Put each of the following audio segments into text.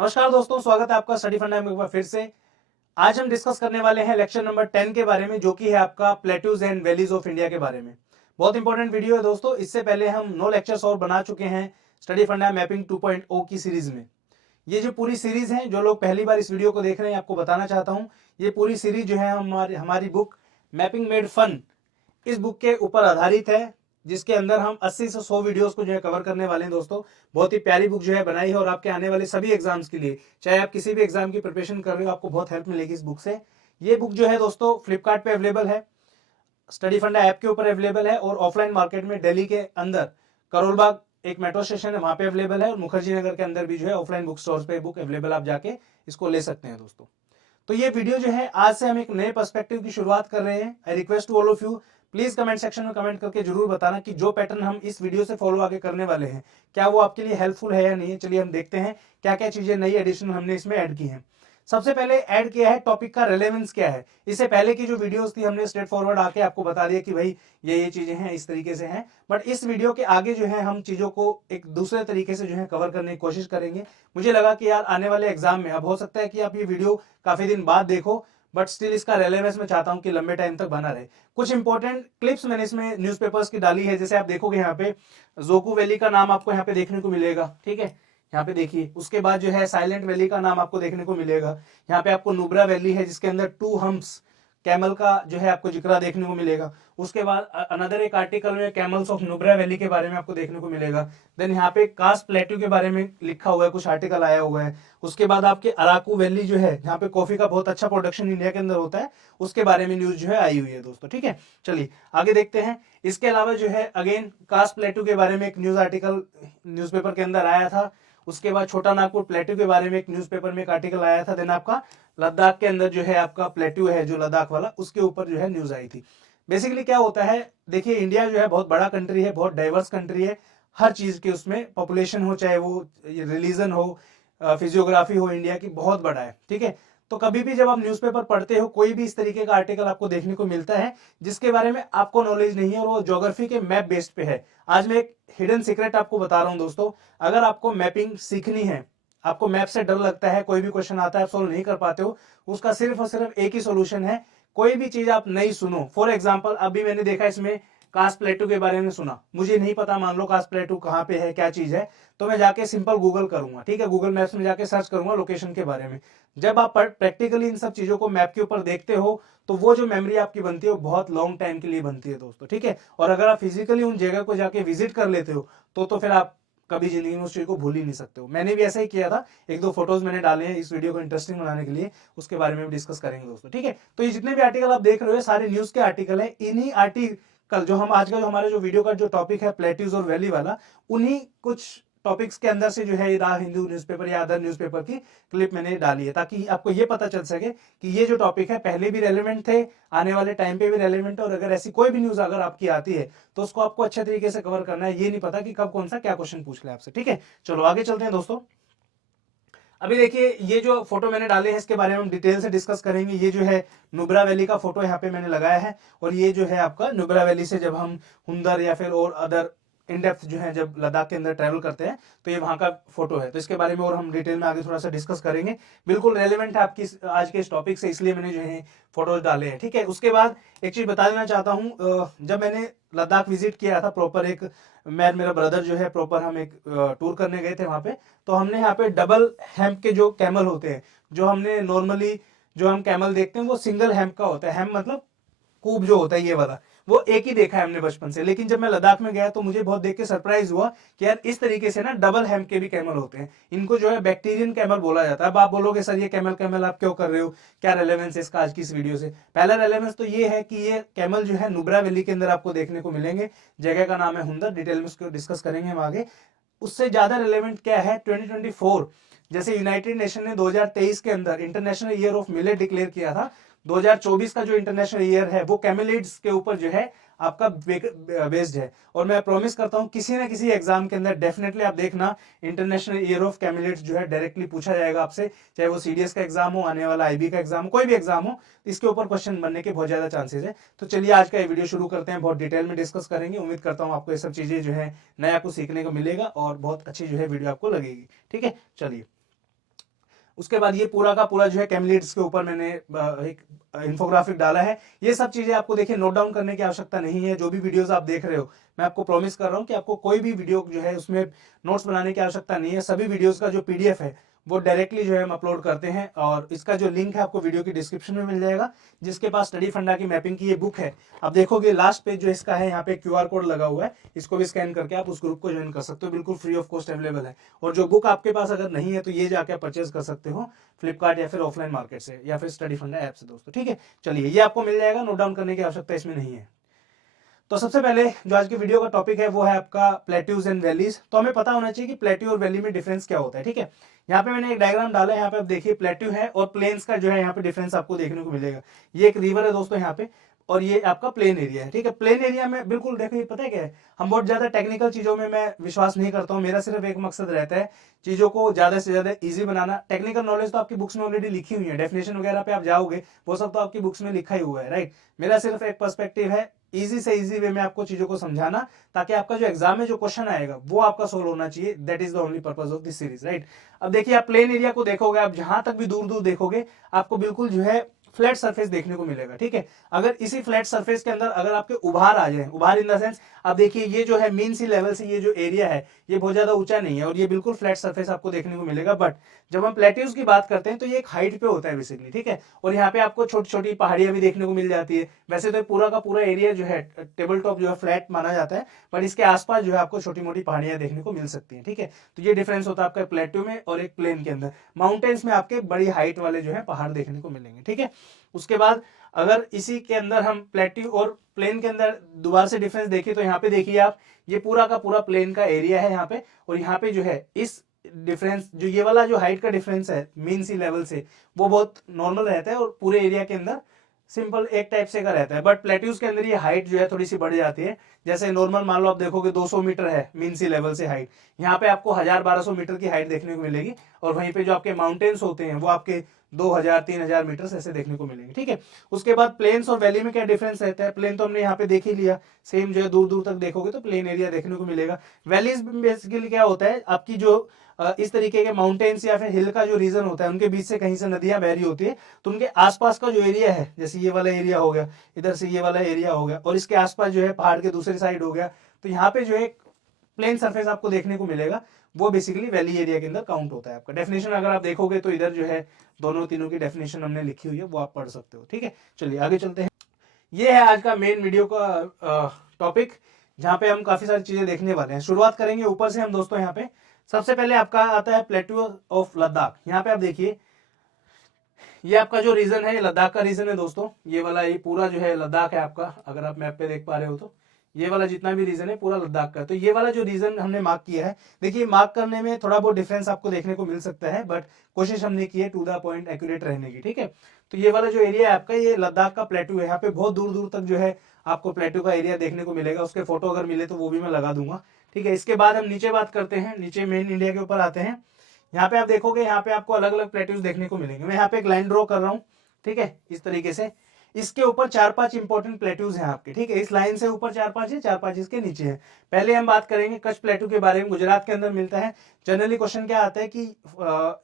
नमस्कार दोस्तों, स्वागत है आपका स्टडी फंडा में एक बार फिर से। आज हम डिस्कस करने वाले हैं लेक्चर नंबर 10 के बारे में, जो कि है आपका plateaus and valleys of India के बारे में। बहुत इंपॉर्टेंट वीडियो है दोस्तों। इससे पहले हम 9 लेक्चर्स और बना चुके हैं स्टडी फंडा मैपिंग 2.0 की सीरीज में। ये जो पूरी सीरीज है, जो लोग पहली बार इस वीडियो को देख रहे हैं, आपको बताना चाहता हूँ, ये पूरी सीरीज जो है हमारी बुक मैपिंग मेड फन, इस बुक के ऊपर आधारित है, जिसके अंदर हम 80 से 100 वीडियोस को जो है कवर करने वाले हैं दोस्तों। बहुत ही प्यारी बुक जो है बनाई है और आपके आने वाले सभी एग्जाम्स के लिए, चाहे आप किसी भी एग्जाम की प्रिपरेशन कर रहे हो, आपको बहुत हेल्प मिलेगी इस बुक से। ये बुक जो है दोस्तों फ्लिपकार्ट पे अवेलेबल है, स्टडी फंडा ऐप के ऊपर अवेलेबल है, और ऑफलाइन मार्केट में दिल्ली के अंदर करोल बाग एक मेट्रो स्टेशन है, वहां पे अवेलेबल है, और मुखर्जी नगर के अंदर भी जो है ऑफलाइन बुक स्टोर पे बुक अवेलेबल, आप जाके इसको ले सकते हैं दोस्तों। तो ये वीडियो जो है, आज से हम एक नए पर्सपेक्टिव की शुरुआत कर रहे हैं। I request to all of you, please comment section में कमेंट करके जरूर बताना कि जो पैटर्न हम इस वीडियो से फॉलो आगे करने वाले हैं, क्या वो आपके लिए हेल्पफुल है या नहीं है। चलिए हम देखते हैं क्या क्या चीजें नई एडिशन हमने इसमें ऐड की हैं। सबसे पहले ऐड किया है टॉपिक का रेलेवेंस क्या है। इससे पहले की जो वीडियोस थी, हमने स्ट्रेट फॉरवर्ड आके आपको बता दिया कि भाई ये चीजें हैं, इस तरीके से हैं। बट इस वीडियो के आगे जो है हम चीजों को एक दूसरे तरीके से जो है कवर करने की कोशिश करेंगे। मुझे लगा कि यार आने वाले एग्जाम में, अब हो सकता है कि आप ये वीडियो काफी दिन बाद देखो, बट स्टिल इसका रेलेवेंस मैं चाहता हूं कि लंबे टाइम तक बना रहे। कुछ इंपॉर्टेंट क्लिप्स मैंने इसमें न्यूज़पेपर्स की डाली है। जैसे आप देखोगे यहाँ पे जोकू वैली का नाम आपको यहाँ पे देखने को मिलेगा, ठीक है, यहाँ पे देखिए। उसके बाद जो है साइलेंट वैली का नाम आपको देखने को मिलेगा। यहाँ पे आपको नुब्रा वैली है, जिसके अंदर 2 हम्प्स कैमल का जो है आपको जिक्र देखने को मिलेगा। उसके बाद अनदर एक आर्टिकल में कैमल्स ऑफ नुब्रा वैली के बारे में आपको देखने को मिलेगा। देन यहाँ पे कास्ट प्लेट्यू के बारे में लिखा हुआ है, कुछ आर्टिकल आया हुआ है। उसके बाद आपके अराकू वैली जो है, जहाँ पे कॉफी का बहुत अच्छा प्रोडक्शन इंडिया के अंदर होता है, उसके बारे में न्यूज जो है आई हुई है दोस्तों, ठीक है। चलिए आगे देखते हैं। इसके अलावा जो है अगेन कास्ट प्लेट्यू के बारे में एक न्यूज आर्टिकल न्यूज़पेपर के अंदर आया था। उसके बाद छोटा नागपुर प्लेट्यू के बारे में एक न्यूज़पेपर में एक आर्टिकल आया था। देन आपका लद्दाख के अंदर जो है आपका प्लेट्यू है, जो लद्दाख वाला, उसके ऊपर जो है न्यूज आई थी। बेसिकली क्या होता है, देखिए इंडिया जो है बहुत बड़ा कंट्री है, बहुत डाइवर्स कंट्री है। हर चीज के उसमें पॉपुलेशन हो, चाहे वो रिलीजन हो, फिजियोग्राफी हो, इंडिया की बहुत बड़ा है, ठीक है। तो कभी भी जब आप न्यूज़पेपर पढ़ते हो, कोई भी इस तरीके का आर्टिकल आपको देखने को मिलता है जिसके बारे में आपको नॉलेज नहीं है और वो ज्योग्राफी के मैप बेस्ड पे है। आज मैं एक हिडन सीक्रेट आपको बता रहा हूं दोस्तों। अगर आपको मैपिंग सीखनी है, आपको मैप से डर लगता है, कोई भी क्वेश्चन आता है आप सोल्व नहीं कर पाते हो, उसका सिर्फ और सिर्फ एक ही सोल्यूशन है। कोई भी चीज आप नहीं सुनो। फॉर एग्जाम्पल अभी मैंने देखा इसमें कास्ट प्लेटू के बारे में सुना, मुझे नहीं पता, मान लो कास्ट प्लेटू कहाँ पे है, क्या चीज है, तो मैं जाके सिंपल गूगल करूंगा, ठीक है, गूगल मैप्स में जाके सर्च करूंगा लोकेशन के बारे में। जब आप प्रैक्टिकली इन सब चीजों को मैप के ऊपर देखते हो, तो वो जो मेमोरी आपकी बनती है वो बहुत लॉन्ग टाइम के लिए बनती है दोस्तों, ठीक है। और अगर आप फिजिकली उन जगह को जाके विजिट कर लेते हो, तो फिर आप कभी जिंदगी में उस चीज को भूल ही नहीं सकते हो। मैंने भी ऐसा ही किया था। एक दो फोटोज मैंने डाले हैं इस वीडियो को इंटरेस्टिंग बनाने के लिए, उसके बारे में भी डिस्कस करेंगे दोस्तों, ठीक है। तो ये जितने भी आर्टिकल आप देख रहे हो, सारे न्यूज के आर्टिकल है। इन्हीं आर्टिकल जो हम आज का, जो हमारे जो वीडियो का जो टॉपिक है प्लेट्यूज और वैली वाला, उन्हीं कुछ टॉपिक्स के अंदर से जो है द हिंदू न्यूज़पेपर या अदर न्यूज़पेपर की क्लिप मैंने डाली है, ताकि आपको ये पता चल सके कि ये जो टॉपिक है पहले भी रेलेवेंट थे, आने वाले टाइम पे भी रेलेवेंट है, और अगर ऐसी कोई भी न्यूज अगर आपकी आती है तो उसको आपको अच्छे तरीके से कवर करना है। ये नहीं पता कि कब कौन सा क्या क्वेश्चन पूछ ले आपसे, ठीक है। चलो आगे चलते हैं दोस्तों। अभी देखिए ये जो फोटो मैंने डाले हैं, इसके बारे में हम डिटेल से डिस्कस करेंगे। ये जो है नुब्रा वैली का फोटो यहाँ पे मैंने लगाया है, और ये जो है आपका नुब्रा वैली से जब हम हुंदर या फिर और अदर इन डेप्थ जो है जब लद्दाख के अंदर ट्रैवल करते हैं, तो ये वहां का फोटो है। तो इसके बारे में और हम डिटेल में आगे थोड़ा सा डिस्कस करेंगे। बिल्कुल रेलिवेंट है आपकी आज के इस टॉपिक से, इसलिए मैंने जो है फोटोज डाले हैं, ठीक है। उसके बाद एक चीज बता देना चाहता हूँ, जब मैंने लद्दाख विजिट किया था प्रॉपर, एक मैं मेरा ब्रदर जो है प्रॉपर, हम एक टूर करने गए थे वहां पे। तो हमने यहाँ पे डबल हेम्प के जो कैमल होते हैं, जो हमने नॉर्मली जो हम कैमल देखते हैं वो सिंगल हेम्प का होता है। हेम्प मतलब कूब जो होता है ये वाला, वो एक ही देखा है हमने बचपन से। लेकिन जब मैं लद्दाख में गया तो मुझे बहुत देख के सरप्राइज हुआ कि यार इस तरीके से ना डबल हेम्प के भी कैमल होते हैं। इनको जो है बैक्टीरियन कैमल बोला जाता है। अब आप बोलोगे सर ये कैमल कैमल आप क्यों कर रहे हो, क्या रेलेवेंस है इसका आज की इस वीडियो से। पहला रेलेवेंस तो ये है कि ये कैमल जो है नुब्रा वैली के अंदर आपको देखने को मिलेंगे। जगह का नाम है हुंदर, डिटेल में उसको डिस्कस करेंगे हम आगे। उससे ज्यादा रिलेवेंट क्या है, 2024 जैसे यूनाइटेड नेशन ने 2023 के अंदर international year of millet declare किया था, 2024 का जो इंटरनेशनल ईयर है वो कैमिलिड्स के ऊपर जो है आपका बेस्ड है। और मैं प्रॉमिस करता हूं किसी ना किसी एग्जाम के अंदर डेफिनेटली आप देखना इंटरनेशनल ईयर ऑफ कैमिलिड्स जो है डायरेक्टली पूछा जाएगा आपसे, चाहे वो सीडीएस का एग्जाम हो, आने वाला आईबी का एग्जाम, कोई भी एग्जाम हो, इसके ऊपर क्वेश्चन बनने के बहुत ज्यादा चांसेस है। तो चलिए आज का ये वीडियो शुरू करते हैं, बहुत डिटेल में डिस्कस करेंगे। उम्मीद करता हूँ आपको ये सब चीजें जो है नया कुछ सीखने को मिलेगा और बहुत अच्छी जो है वीडियो आपको लगेगी, ठीक है। चलिए उसके बाद ये पूरा का पूरा जो है कैमलिड्स के ऊपर मैंने एक इन्फोग्राफिक डाला है। ये सब चीजें आपको देखिए नोट डाउन करने की आवश्यकता नहीं है। जो भी वीडियोस आप देख रहे हो, मैं आपको प्रॉमिस कर रहा हूँ कि आपको कोई भी वीडियो जो है उसमें नोट्स बनाने की आवश्यकता नहीं है। सभी वीडियोस का जो पीडीएफ है वो डायरेक्टली जो है हम अपलोड करते हैं, और इसका जो लिंक है आपको वीडियो की डिस्क्रिप्शन में मिल जाएगा। जिसके पास स्टडी फंडा की मैपिंग की ये बुक है, आप देखोगे लास्ट पेज जो इसका है, यहाँ पे क्यूआर कोड लगा हुआ है, इसको भी स्कैन करके आप उस ग्रुप को ज्वाइन कर सकते हो, बिल्कुल फ्री ऑफ कॉस्ट अवेलेबल है। और जो बुक आपके पास अगर नहीं है तो ये जाके परचेज कर सकते हो फ्लिपकार्ट या फिर ऑफलाइन मार्केट से या फिर स्टडी फंडा ऐप से दोस्तों, ठीक है। चलिए, ये आपको मिल जाएगा, नोट डाउन करने की आवश्यकता इसमें नहीं है। तो सबसे पहले जो आज की वीडियो का टॉपिक है वो है आपका प्लेट्यूज एंड वैलीज। तो हमें पता होना चाहिए कि प्लेट्यू और वैली में डिफरेंस क्या होता है, ठीक है। यहाँ पे मैंने एक डायग्राम डाला है, यहाँ पे आप देखिए प्लेट्यू है और प्लेन्स का जो है यहाँ पे डिफरेंस आपको देखने को मिलेगा। ये एक रिवर है दोस्तों यहाँ पे, और ये आपका प्लेन एरिया है, ठीक है। प्लेन एरिया में बिल्कुल देखिए, पता है क्या है, हम बहुत ज्यादा टेक्निकल चीजों में मैं विश्वास नहीं करता हूँ। मेरा सिर्फ एक मकसद रहता है चीजों को ज्यादा से ज्यादा इजी बनाना। टेक्निकल नॉलेज तो आपकी बुक्स में ऑलरेडी लिखी हुई है, डेफिनेशन वगैरह पे आप जाओगे वो सब तो आपकी बुक्स में लिखा ही हुआ है, राइट। मेरा सिर्फ एक पर्सपेक्टिव है इजी से इजी वे में आपको चीजों को समझाना, ताकि आपका जो एग्जाम में जो क्वेश्चन आएगा वो आपका सोल्व होना चाहिए। That is the only purpose of this series, right. अब देखिए, आप प्लेन एरिया को देखोगे, आप जहां तक भी दूर दूर देखोगे आपको बिल्कुल जो है फ्लैट सरफेस देखने को मिलेगा, ठीक है। अगर इसी फ्लैट सरफेस के अंदर अगर आपके उभार आ जाए, उभार इन द सेंस, अब देखिए ये जो है मीन सी लेवल से ये जो एरिया है ये बहुत ज्यादा ऊंचा नहीं है और ये बिल्कुल फ्लैट सरफेस आपको देखने को मिलेगा। बट जब हम प्लेट्यूज की बात करते हैं तो ये एक हाइट पे होता है बेसिकली, ठीक है। और यहाँ पे आपको छोटी छोटी पहाड़ियां भी देखने को मिल जाती है। वैसे तो पूरा का पूरा एरिया जो है टेबल टॉप जो है फ्लैट माना जाता है, बट इसके आसपास जो है आपको छोटी मोटी पहाड़ियां देखने को मिल सकती है, ठीक है। तो ये डिफरेंस होता है आपका प्लेट्यू में और एक प्लेन के अंदर। माउंटेन्स में आपके बड़ी हाइट वाले जो है पहाड़ देखने को मिलेंगे, ठीक है। उसके बाद अगर इसी के अंदर हम प्लेट्यू और प्लेन के अंदर दोबारा से डिफरेंस देखें तो यहाँ पे देखिए आप, ये पूरा का पूरा प्लेन का एरिया है यहाँ पे, और यहाँ पे जो है इस डिफरेंस जो ये वाला जो हाइट का डिफरेंस है मीन सी लेवल से, वो बहुत नॉर्मल रहता है और पूरे एरिया के अंदर सिंपल एक टाइप से का रहता है। बट प्लेट्यूज के अंदर ये हाइट जो है थोड़ी सी बढ़ जाती है। जैसे नॉर्मल मान लो आप देखोगे 200 मीटर है मीन सी लेवल से हाइट, यहाँ पे आपको 1000-1200 मीटर की हाइट देखने को मिलेगी। और वहीं पे जो आपके माउंटेन्स होते हैं वो आपके 2000-3000 मीटर ऐसे देखने को मिलेंगे, ठीक है। उसके बाद प्लेन्स और वैली में क्या डिफरेंस रहता है, प्लेन तो हमने यहाँ पे देख ही लिया, सेम जो है दूर दूर तक देखोगे तो प्लेन एरिया देखने को मिलेगा। वैलीज बेसिकली क्या होता है, आपकी जो इस तरीके के माउंटेन्स या फिर हिल का जो रीजन होता है उनके बीच से कहीं से नदियां बह रही होती है, तो उनके आसपास का जो एरिया है, जैसे ये वाला एरिया हो गया, इधर से ये वाला एरिया हो गया, और इसके आसपास जो है पहाड़ के दूसरी साइड हो गया, तो यहाँ पे जो है प्लेन सरफेस आपको देखने को मिलेगा, वो बेसिकली वैली एरिया के अंदर काउंट होता है आपका। डेफिनेशन अगर आप देखोगे तो इधर जो है दोनों तीनों की डेफिनेशन हमने लिखी हुई है, वो आप पढ़ सकते हो, ठीक है। चलिए आगे चलते हैं। ये है आज का मेन वीडियो का टॉपिक, जहाँ पे हम काफी सारी चीजें देखने वाले हैं। शुरुआत करेंगे ऊपर से हम दोस्तों। यहाँ पे सबसे पहले आपका आता है प्लेट्यू ऑफ लद्दाख। यहाँ पे आप देखिए, ये आपका जो रीजन है लद्दाख का रीजन है दोस्तों। ये वाला ये पूरा जो है लद्दाख है आपका, अगर आप मैप पे देख पा रहे हो तो ये वाला जितना भी रीजन है पूरा लद्दाख का। तो ये वाला जो रीजन हमने मार्क किया है, देखिए मार्क करने में थोड़ा बहुत डिफरेंस आपको देखने को मिल सकता है, बट कोशिश हमने की है टू द पॉइंट एक्यूरेट रहने की, ठीक है। तो ये वाला जो एरिया है आपका, ये लद्दाख का प्लेट्यू है। यहाँ पे बहुत दूर दूर तक जो है आपको प्लेट्यू का एरिया देखने को मिलेगा। उसके फोटो अगर मिले तो वो भी मैं लगा दूंगा, ठीक है। इसके बाद हम नीचे बात करते हैं, नीचे मेन इंडिया के ऊपर आते हैं। यहाँ पे आप देखोगे, यहाँ पे आपको अलग अलग प्लेट्यूज देखने को मिलेंगे। मैं यहाँ पे एक लाइन ड्रॉ कर रहा हूँ, ठीक है, इस तरीके से। इसके ऊपर 4-5 इंपॉर्टेंट प्लेट्यूज हैं आपके, ठीक है। इस लाइन से ऊपर 4-5 है, 4-5 इसके नीचे है। पहले हम बात करेंगे कच्छ प्लेट्यू के बारे में, गुजरात के अंदर मिलता है। जनरली क्वेश्चन क्या आता है कि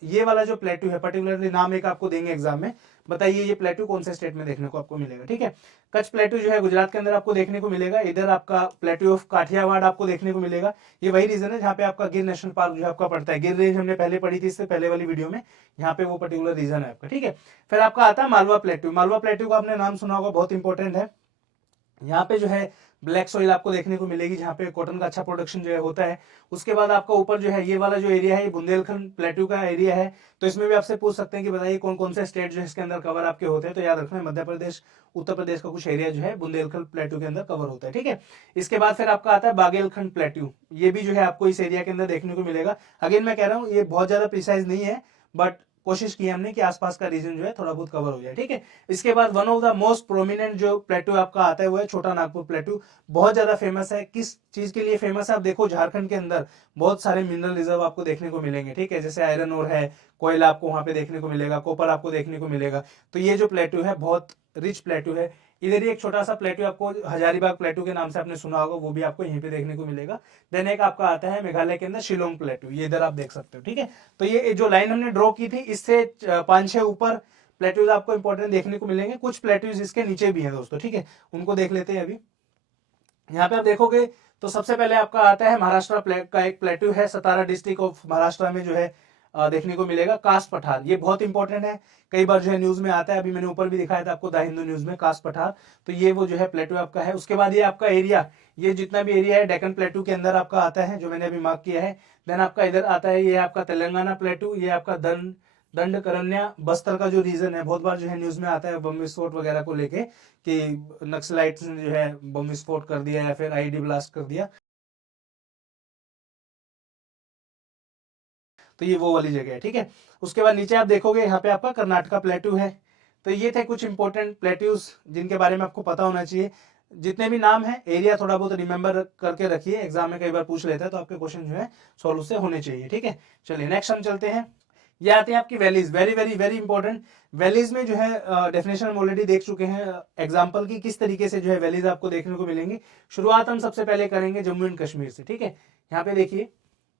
ये वाला जो प्लेट्यू है, पर्टिकुलरली नाम एक आपको देंगे एग्जाम में, बताइए ये प्लेट्यू कौन से स्टेट में देखने को आपको मिलेगा, ठीक है। कच्छ प्लेट्यू जो है गुजरात के अंदर आपको देखने को मिलेगा। इधर आपका प्लेट्यू ऑफ काठियावाड़ आपको देखने को मिलेगा। ये वही रीजन है जहाँ पे आपका गिर नेशनल पार्क जो है आपका पड़ता है। गिर रेंज हमने पहले पढ़ी थी इससे पहले वाली वीडियो में, यहाँ पे वो पर्टिकुलर रीजन है आपका, ठीक है। फिर आपका आता है मालवा प्लेट्यू। मालवा प्लेट्यू का आपने नाम सुना होगा, बहुत इंपॉर्टेंट है। यहाँ पे जो है ब्लैक सोइल आपको देखने को मिलेगी, जहाँ पे कॉटन का अच्छा प्रोडक्शन जो है होता है। उसके बाद आपका ऊपर जो है ये वाला जो एरिया है, ये बुंदेलखंड प्लेट्यू का एरिया है। तो इसमें भी आपसे पूछ सकते हैं कि बताइए कौन कौन से स्टेट जो है इसके अंदर कवर आपके होते हैं। तो याद रखना, मध्य प्रदेश, उत्तर प्रदेश का कुछ एरिया जो है बुंदेलखंड प्लेट्यू के अंदर कवर होता है, ठीक है। इसके बाद फिर आपका आता है बागेलखंड प्लेट्यू। ये भी जो है आपको इस एरिया के अंदर देखने को मिलेगा। अगेन मैं कह रहा हूँ ये बहुत ज्यादा प्रिसाइज नहीं है, बट कोशिश की हमने कि आसपास का रीजन जो है थोड़ा बहुत कवर हो जाए, ठीक है। इसके बाद one of the most prominent जो प्लेट्यू आपका आता है वो है छोटा नागपुर प्लेट्यू। बहुत ज्यादा फेमस है। किस चीज के लिए फेमस है, आप देखो झारखंड के अंदर बहुत सारे मिनरल रिजर्व आपको देखने को मिलेंगे, ठीक है। जैसे आयरन ओर है, कोयला आपको वहां पे देखने को मिलेगा, कॉपर आपको देखने को मिलेगा। तो ये जो प्लेट्यू है बहुत रिच प्लेट्यू है। इधर ही एक छोटा सा प्लेट्यू आपको हजारीबाग प्लेट्यू के नाम से आपने सुना होगा, वो भी आपको यहीं पे देखने को मिलेगा। देन एक आपका आता है मेघालय के अंदर शिलोंग प्लेट्यू, ये इधर आप देख सकते हो, ठीक है। तो ये जो लाइन हमने ड्रॉ की थी, इससे 5-6 ऊपर प्लेट्यूज आपको इंपॉर्टेंट देखने को मिलेंगे, कुछ प्लेट्यूज इसके नीचे भी हैं दोस्तों, ठीक है, उनको देख लेते हैं अभी। यहाँ पे आप देखोगे तो सबसे पहले आपका आता है महाराष्ट्र का एक प्लेट्यू है, सतारा डिस्ट्रिक्ट ऑफ महाराष्ट्र में जो है देखने को मिलेगा, कास पठार। ये बहुत इंपॉर्टेंट है, कई बार जो है न्यूज में आता है, अभी मैंने ऊपर भी दिखाया था आपको द हिंदू न्यूज में, कास पठार। तो ये वो जो है प्लेट्यू आपका है। उसके बाद ये आपका एरिया, ये जितना भी एरिया है डेक्कन प्लेट्यू के अंदर आपका आता है, जो मैंने अभी मार्क किया है। देन आपका इधर आता है, ये आपका तेलंगाना प्लेट्यू, ये आपका दंडकरण्या बस्तर का जो रीजन है, बहुत बार जो है न्यूज में आता है बम विस्फोट वगैरह को लेके कि नक्सलाइट्स ने जो है बम विस्फोट कर दिया या फिर आईडी ब्लास्ट कर दिया, तो ये वो वाली जगह है, ठीक है। उसके बाद नीचे आप देखोगे यहाँ पे आपका कर्नाटका प्लेट्यू है। तो ये थे कुछ इंपॉर्टेंट प्लेट्यूज जिनके बारे में आपको पता होना चाहिए। जितने भी नाम है, एरिया थोड़ा बहुत रिमेंबर करके रखिए, एग्जाम में कई बार पूछ लेता है, तो आपके क्वेश्चन जो है सॉल्व से होने चाहिए, ठीक है। चलिए नेक्स्ट हम चलते हैं। ये आते हैं आपकी valleys, very very very important. Valleys में जो है डेफिनेशन हम ऑलरेडी देख चुके हैं एग्जाम्पल की, किस तरीके से जो है वैलीज आपको देखने को मिलेंगी। शुरुआत हम सबसे पहले करेंगे जम्मू एंड कश्मीर से, ठीक है। यहाँ पे देखिए,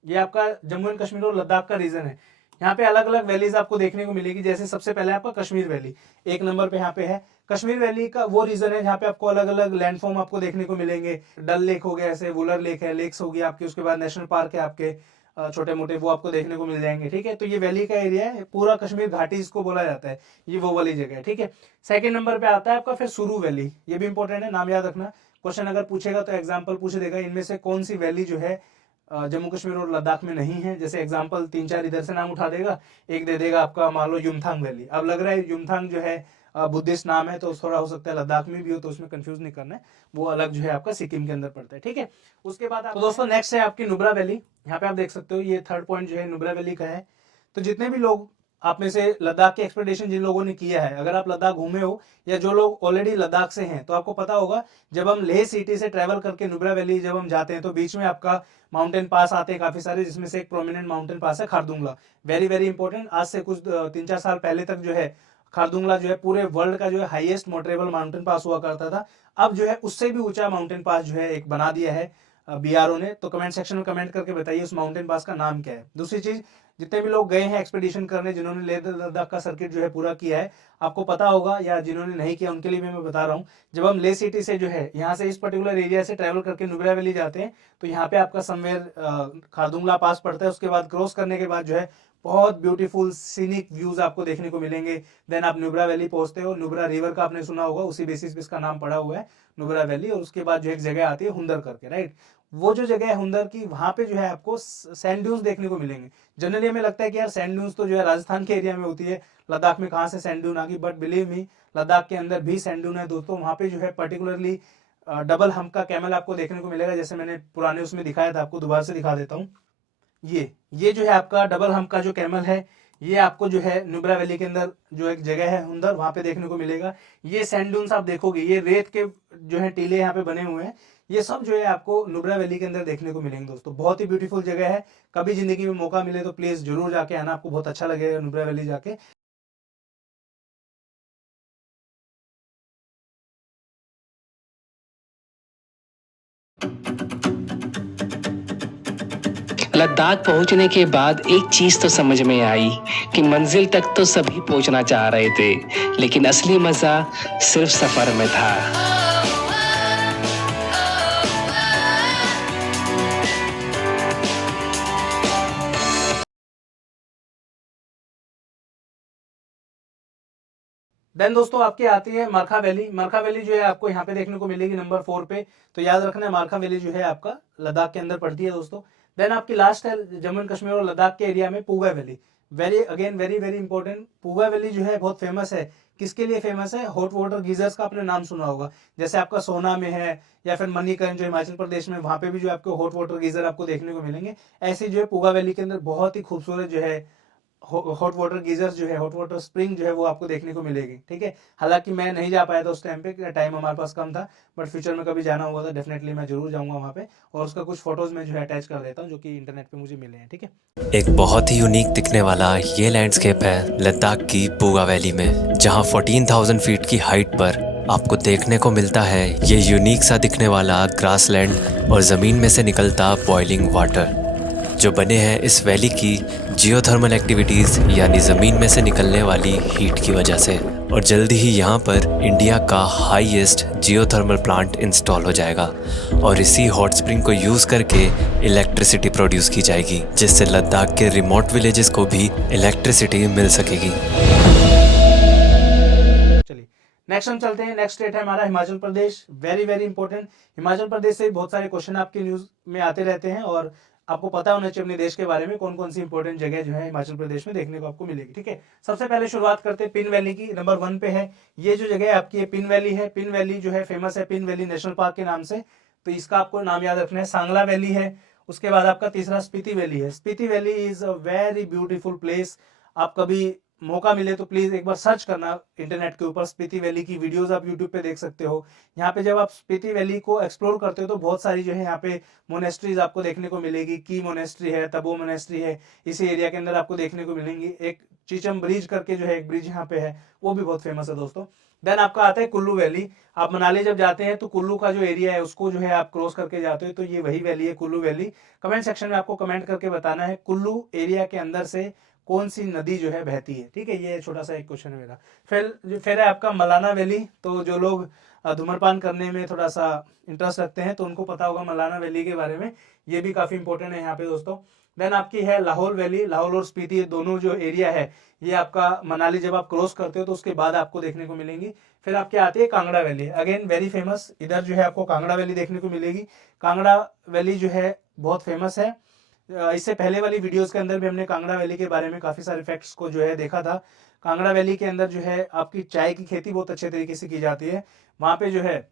ये आपका जम्मू एंड कश्मीर और लद्दाख का रीजन है। यहाँ पे अलग अलग वैलीज आपको देखने को मिलेगी। जैसे सबसे पहले आपका कश्मीर वैली एक नंबर पे यहाँ पे है। कश्मीर वैली का वो रीजन है जहाँ पे आपको अलग अलग लैंडफॉर्म आपको देखने को मिलेंगे। डल लेक हो गया, ऐसे वुलर लेक है, लेक्स होगी आपकी, उसके बाद नेशनल पार्क है आपके छोटे मोटे, वो आपको देखने को मिल जाएंगे, ठीक है। तो ये वैली का एरिया है, पूरा कश्मीर घाटी इसको बोला जाता है, ये वो वाली जगह है, ठीक है। सेकंड नंबर पे आता है आपका फिर सुरू वैली, ये भी इंपॉर्टेंट है, नाम याद रखना। क्वेश्चन अगर पूछेगा तो एग्जाम्पल पूछ देगा, इनमें से कौन सी वैली जो है जम्मू कश्मीर और लद्दाख में नहीं है। जैसे एग्जांपल 3-4 इधर से नाम उठा देगा, एक दे देगा आपका मान लो युमथांग वैली। अब लग रहा है युमथांग जो है बुद्धिस्ट नाम है, तो थोड़ा हो सकता है लद्दाख में भी हो, तो उसमें कंफ्यूज नहीं करना है, वो अलग जो है आपका सिक्किम के अंदर पड़ता है, ठीक है। उसके बाद तो दोस्तों नेक्स्ट है आपकी नुब्रा वैली। यहाँ पे आप देख सकते हो, ये थर्ड पॉइंट जो है नुब्रा वैली का है। तो जितने भी लोग आप में से लद्दाख के एक्सपेडिशन जिन लोगों ने किया है, अगर आप लद्दाख घूमे हो या जो लोग ऑलरेडी लद्दाख से हैं, तो आपको पता होगा जब हम लेह सिटी से ट्रैवल करके नुब्रा वैली जब हम जाते हैं, तो बीच में आपका माउंटेन पास आते हैं काफी सारे, जिसमें से एक प्रोमिनेंट माउंटेन पास है खारदुंगला। Very very important. आज से कुछ 3-4 साल पहले तक जो है खारदुंगला जो है पूरे वर्ल्ड का जो है हाईएस्ट मोटरेबल माउंटेन पास हुआ करता था। अब जो है उससे भी ऊंचा माउंटेन पास जो है एक बना दिया है बीआरओ ने। तो कमेंट सेक्शन में कमेंट करके बताइए उस माउंटेन पास का नाम क्या है। दूसरी चीज, जितने भी लोग गए हैं एक्सपेडिशन करने, जिन्होंने लेह लद्दाख का सर्किट जो है पूरा किया है, आपको पता होगा, या जिन्होंने नहीं किया उनके लिए मैं बता रहा हूँ, जब हम लेह सिटी से जो है यहाँ से इस पर्टिकुलर एरिया से ट्रैवल करके नुब्रा वैली जाते हैं, तो यहाँ पे आपका समवेयर खारदुंगला पास पड़ता है। उसके बाद क्रॉस करने के बाद जो है बहुत ब्यूटीफुल सीनिक व्यूज आपको देखने को मिलेंगे। देन आप नुब्रा वैली पहुंचते हो, नुब्रा रिवर का आपने सुना होगा, उसी बेसिस पे इसका नाम पड़ा हुआ है नुब्रा वैली। और उसके बाद जो एक जगह आती है हुंदर करके, राइट, वो जो जगह है हुंदर की, वहां पे जो है आपको सैंड ड्यून्स देखने को मिलेंगे। जनरली हमें लगता है कि यार सैंड ड्यून्स तो जो है राजस्थान के एरिया में होती है, लद्दाख में कहाँ से सैंड ड्यून आ गई, बट बिलीव मी, लद्दाख के अंदर भी सैंड ड्यून है दोस्तों। वहां पे जो है पर्टिकुलरली डबल हम्प का कैमल आपको देखने को मिलेगा, जैसे मैंने पुराने उसमें दिखाया था, आपको दोबारा से दिखा देता हूँ। ये जो है आपका डबल हम्प का जो कैमल है, ये आपको जो है नुब्रा वैली के अंदर जो एक जगह है हुंदर, वहां पे देखने को मिलेगा। ये सैंड ड्यून्स आप देखोगे, ये रेत के जो है टीले यहाँ पे बने हुए हैं, ये सब जो है आपको नुब्रा वैली के अंदर देखने को मिलेंगे दोस्तों। बहुत ही ब्यूटीफुल जगह है, कभी जिंदगी में मौका मिले तो प्लीज जरूर जाके आना, आपको बहुत अच्छा लगेगा नुब्रा वैली जाके। लद्दाख पहुंचने के बाद एक चीज तो समझ में आई कि मंजिल तक तो सभी पहुंचना चाह रहे थे, लेकिन असली मजा सिर्फ सफर में था। देन दोस्तों आपकी आती है मारखा वैली। मारखा वैली जो है आपको यहाँ पे देखने को मिलेगी नंबर 4 पे। तो याद रखना है मारखा वैली जो है आपका लद्दाख के अंदर पड़ती है दोस्तों। देन आपकी लास्ट है जम्मू एंड कश्मीर और लद्दाख के एरिया में Puga valley. Very again very very important. Puga valley जो है बहुत फेमस है। किसके लिए फेमस है? हॉट वाटर गीजर्स का आपने नाम सुना होगा, जैसे आपका सोना में है या फिर मणिकरण जो हिमाचल प्रदेश में, वहां पे भी जो आपको हॉट वाटर गीजर आपको देखने को मिलेंगे। ऐसे जो है पूगा वैली के अंदर बहुत ही खूबसूरत जो है हॉट वाटर गीजर्स जो है, हॉट वाटर स्प्रिंग जो है वो आपको देखने को मिलेगी, ठीक है। हालांकि मैं नहीं जा पाया था उस टाइम पे, टाइम हमारे पास कम था, बट फ्यूचर में कभी जाना होगा तो डेफिनेटली मैं जरूर जाऊंगा वहाँ पे, और उसका कुछ फोटोज में जो है अटैच कर देता हूँ जो कि इंटरनेट पे मुझे मिले हैं, ठीक है। एक बहुत ही यूनिक दिखने वाला ये लैंडस्केप है लद्दाख की पूगा वैली में, जहाँ 14,000 फीट की हाइट पर आपको देखने को मिलता है ये यूनिक सा दिखने वाला ग्रासलैंड और ज़मीन में से निकलता बॉइलिंग वाटर, जो बने हैं इस वैली की जियोथर्मल एक्टिविटीज़ यानी ज़मीन में से निकलने वाली हीट की वजह से। और जल्दी ही यहाँ पर इंडिया का हाईएस्ट जियोथर्मल प्लांट इंस्टॉल हो जाएगा और इसी हॉट स्प्रिंग को यूज़ करके इलेक्ट्रिसिटी प्रोड्यूस की जाएगी, जिससे लद्दाख के रिमोट विलेजेस को भी इलेक्ट्रिसिटी मिल सकेगी। चलिए नेक्स्ट हम चलते हैं। नेक्स्ट स्टेट है हमारा Himachal Pradesh. Very very important. Himachal Pradesh से बहुत सारे क्वेश्चन आपके न्यूज में आते रहते हैं और आपको पता होना चाहिए अपने देश के बारे में कौन कौन सी इंपॉर्टेंट जगह जो है हिमाचल प्रदेश में देखने को आपको मिलेगी। ठीक है, सबसे पहले शुरुआत करते हैं पिन वैली की। नंबर 1 पे है ये जो जगह आपकी पिन वैली है। पिन वैली जो है फेमस है पिन वैली नेशनल पार्क के नाम से, तो इसका आपको नाम याद रखना है। सांगला वैली है। उसके बाद आपका तीसरा स्पीति वैली है। Spiti valley is a very beautiful place. आप कभी मौका मिले तो प्लीज एक बार सर्च करना इंटरनेट के ऊपर, स्पीति वैली की वीडियोस आप यूट्यूब पे देख सकते हो। यहाँ पे जब आप स्पीति वैली को एक्सप्लोर करते हो तो बहुत सारी जो है यहाँ पे मोनेस्ट्रीज आपको देखने को मिलेगी। की मोनेस्ट्री है, तबो मोनेस्ट्री है, इसी एरिया के अंदर आपको देखने को मिलेंगी। एक चीचम ब्रिज करके जो है एक ब्रिज यहाँ पे है, वो भी बहुत फेमस है दोस्तों। देन आपका आता है कुल्लू वैली। आप मनाली जब जाते हैं तो कुल्लू का जो एरिया है उसको जो है आप क्रॉस करके जाते हो, तो ये वही वैली है कुल्लू वैली। कमेंट सेक्शन में आपको कमेंट करके बताना है कुल्लू एरिया के अंदर से कौन सी नदी जो है बहती है। ठीक है, ये छोटा सा एक क्वेश्चन है मेरा। फिर है आपका मलाना वैली। तो जो लोग धूम्रपान करने में थोड़ा सा इंटरेस्ट रखते हैं तो उनको पता होगा मलाना वैली के बारे में, ये भी काफी इंपॉर्टेंट है यहाँ पे दोस्तों। देन आपकी है लाहौल वैली। लाहौल और स्पीति दोनों जो एरिया है ये आपका मनाली जब आप क्रॉस करते हो तो उसके बाद आपको देखने को मिलेंगी। फिर आपके आती है Kangra valley, again very famous. इधर जो है आपको कांगड़ा वैली देखने को मिलेगी। कांगड़ा वैली जो है बहुत फेमस है। इससे पहले वाली वीडियोस के अंदर भी हमने कांगड़ा वैली के बारे में काफी सारे फैक्ट्स को जो है देखा था। कांगड़ा वैली के अंदर जो है आपकी चाय की खेती बहुत अच्छे तरीके से की जाती है। वहां पे जो है